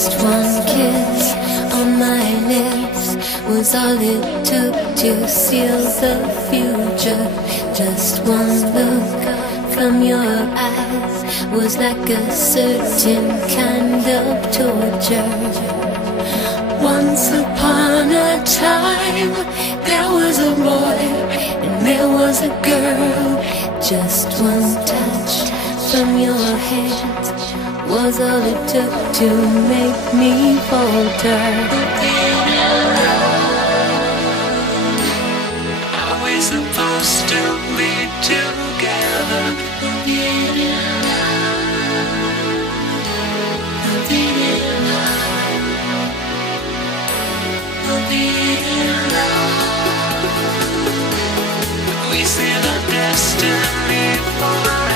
Just one kiss on my lips was all it took to seal the future. Just one look from your eyes was like a certain kind of torture. Once upon a time, there was a boy and there was a girl. Just one touch from your hand was all it took to make me falter. Are we supposed to be together? We see the destiny for